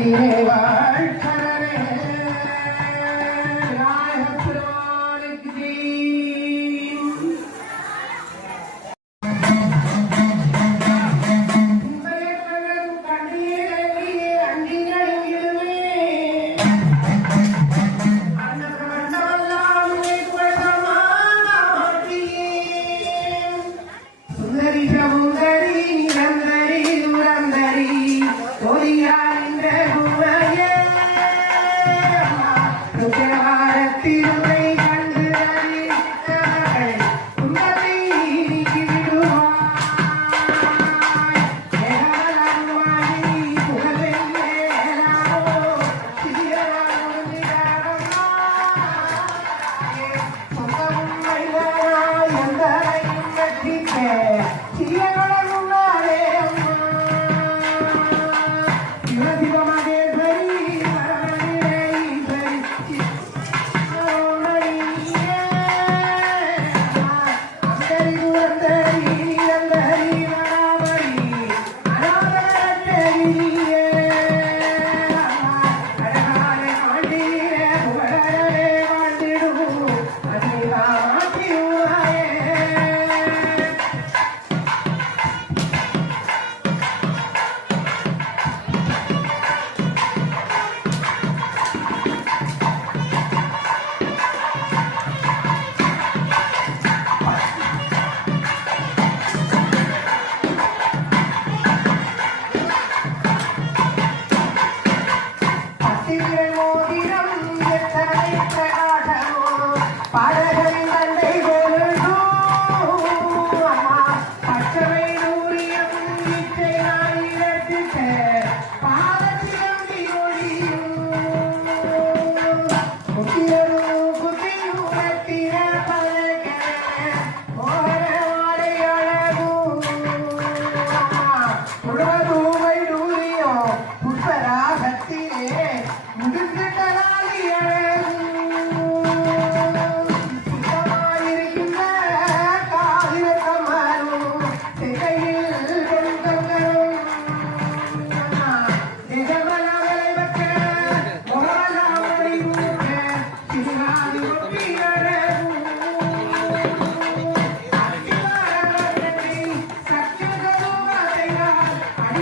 அடியேவா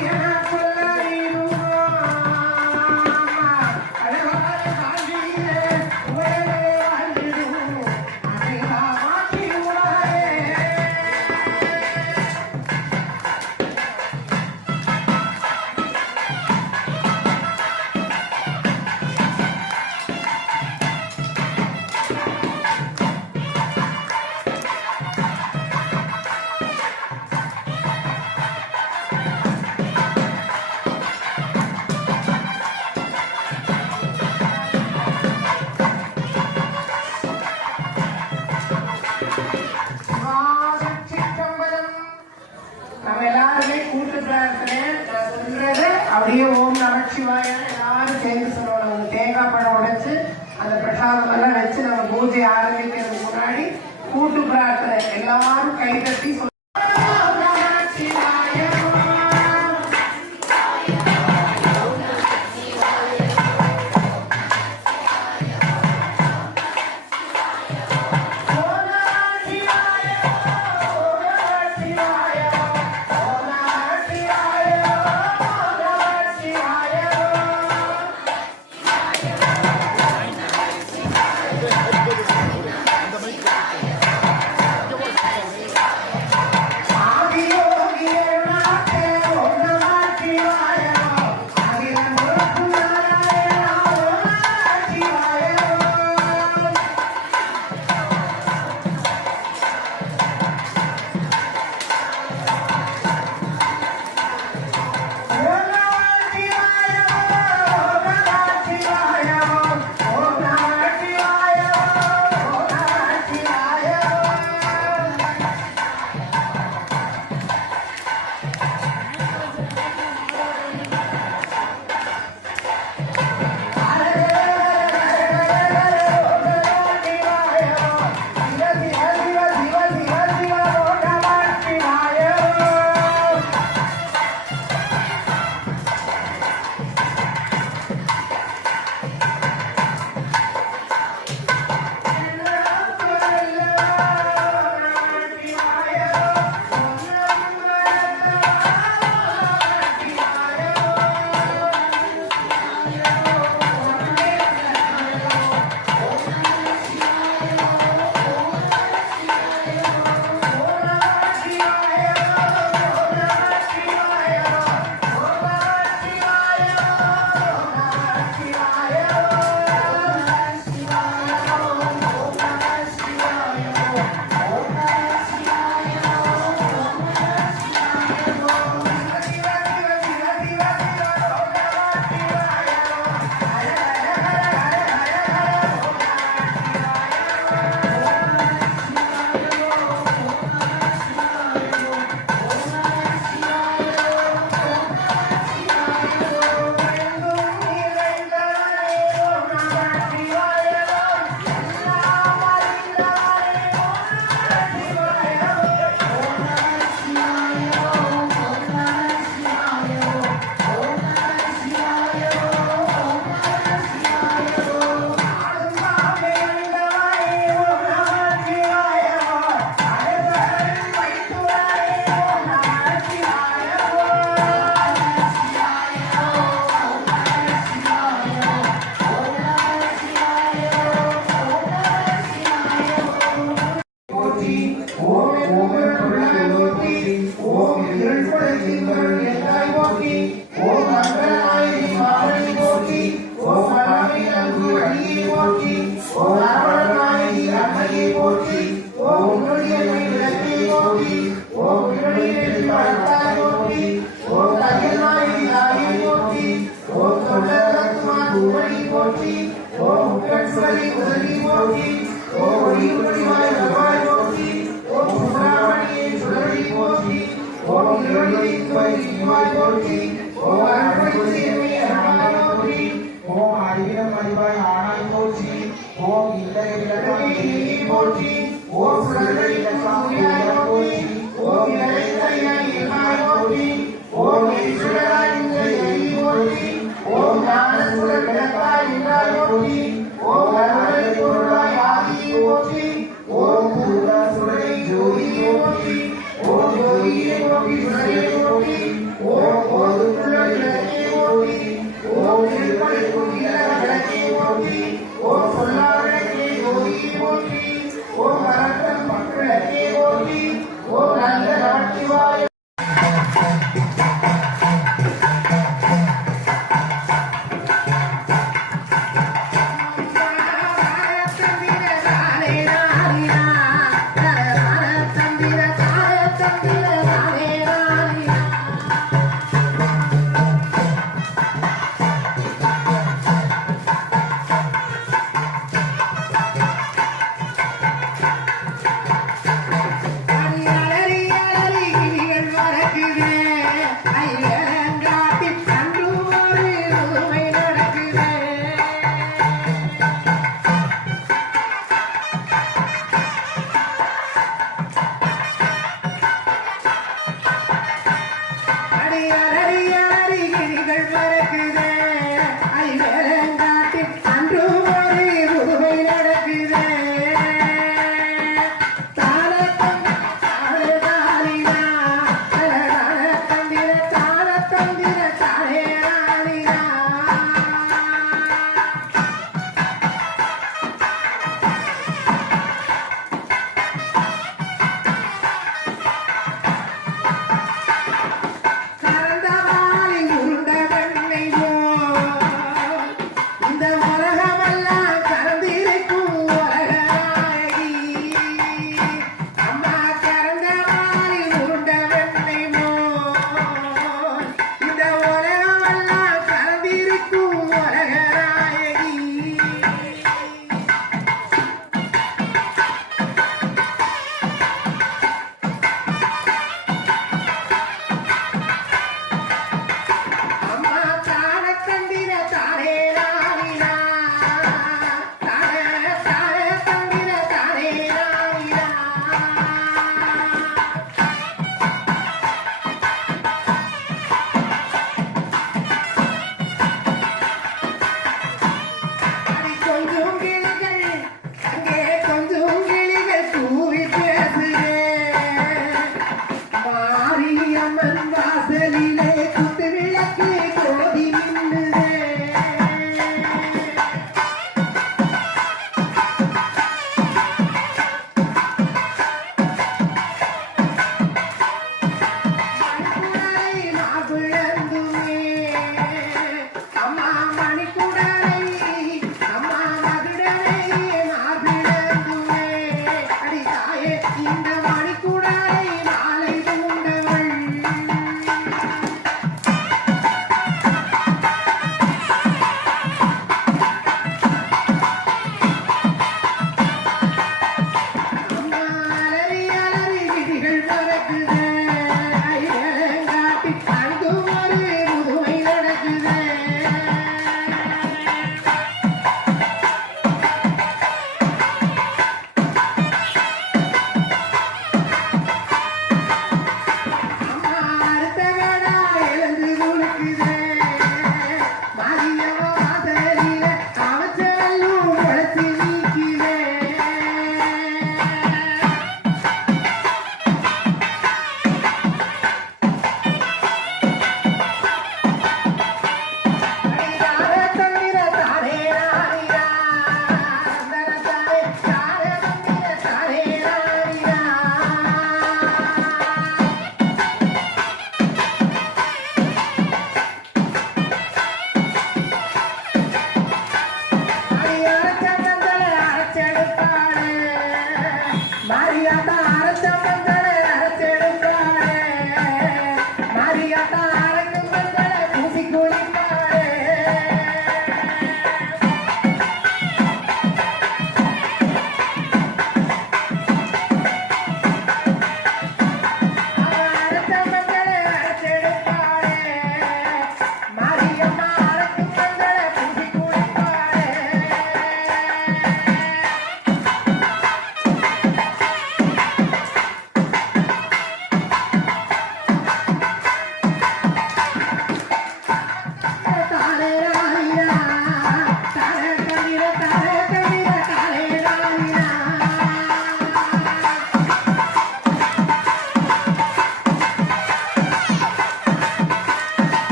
here. அப்படியே ஓம் நமச்சிவாய எல்லாரும் சேர்ந்து சொல்லணும் தேங்காய் பழம் உடைச்சு அந்த பிரசாதமெல்லாம் வச்சு நம்ம பூஜை ஆரம்பிக்கிறதுக்கு முன்னாடி கூட்டு பிரார்த்தனை. எல்லாரும் கைதட்டி Bye, bye, bye, bye,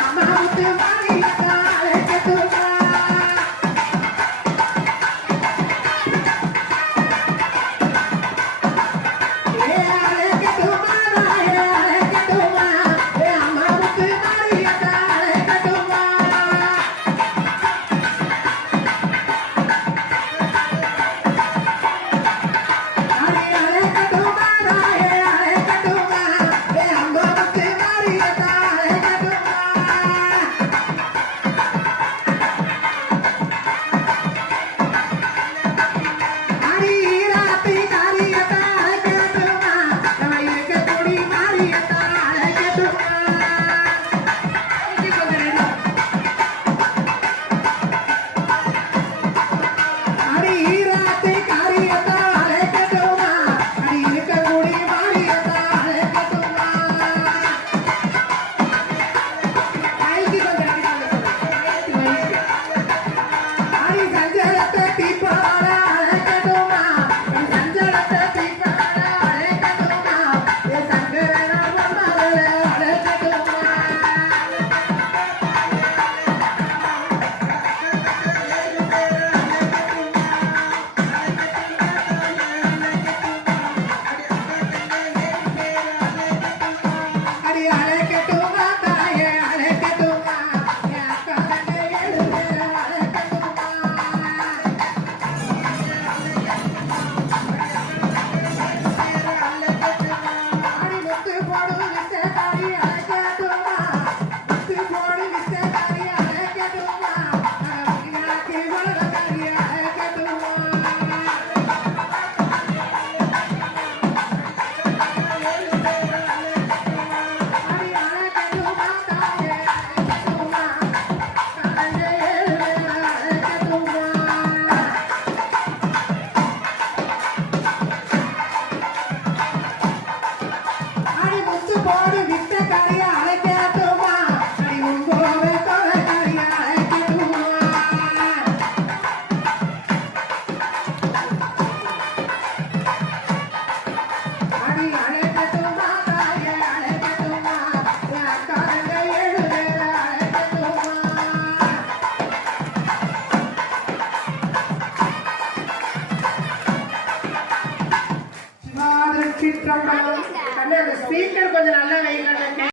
I'm out there,